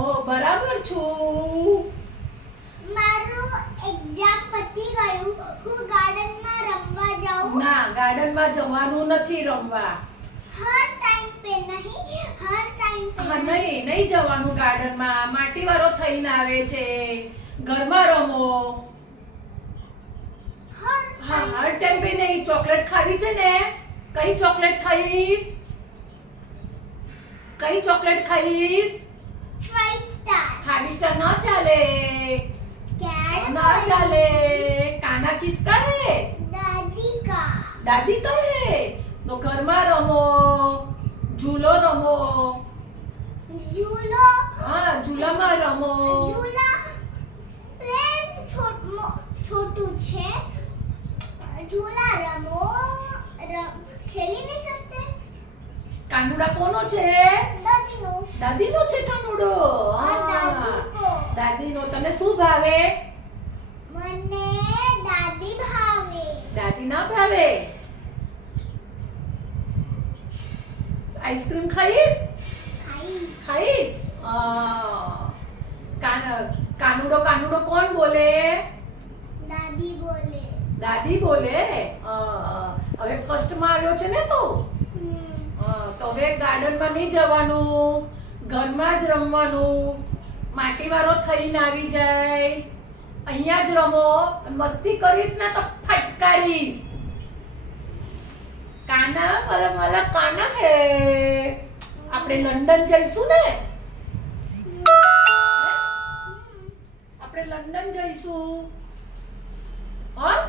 ઓ બરાબર છું. મારું એક્ઝામ પતી ગયું. હું ગાર્ડનમાં રમવા જાઉં. ના, ગાર્ડનમાં જવાનું નથી રમવા. હર ટાઈમ પે નહીં, હર ટાઈમ પે હા, નહીં જવાનું ગાર્ડનમાં. માટીવાળો થઈને આવે છે. ઘરમાં રમો. હર હા, હર ટાઈમ પે નહીં. ચોકલેટ ખાવી છે ને? કઈ ચોકલેટ ખાઈશ? કઈ ચોકલેટ ખાઈશ? 5 સ્ટાર. 5 સ્ટાર ન ચાલે. कैड ना चले. काना किसका है? दादी का. दादी का है. तो घर में रमो. झूलो रमो. झूलो. हाँ, झूला में रमो. झूला प्लेस छोटू छे. झूला रमो. खेली नहीं सकते. कानुडा कोनो छे? दादी नो. दादी नो छे कानुडो. दादी को. दादी नो तने શું ભાવે? મને દાદી ભાવે. દાદી ના ભાવે. આઈસ્ક્રીમ ખાઈશ? ખાઈ. ખાઈશ? કાનુડો કાનુડો કોણ બોલે? દાદી બોલે. દાદી બોલે. હવે ફર્સ્ટ માં આવ્યો છે ને તું? તો હવે ગાર્ડનમાં નહીં જવાનું, ઘરમાં જ રમવાનું. માટીવાળો થઈને આવી જાય, અહીંયા જ રમો. મસ્તી કરીશ ને તો ફટકારીશ. કાના મારા કાના હે. આપણે લંડન જઈશું ને? આપણે લંડન જઈશું. હા,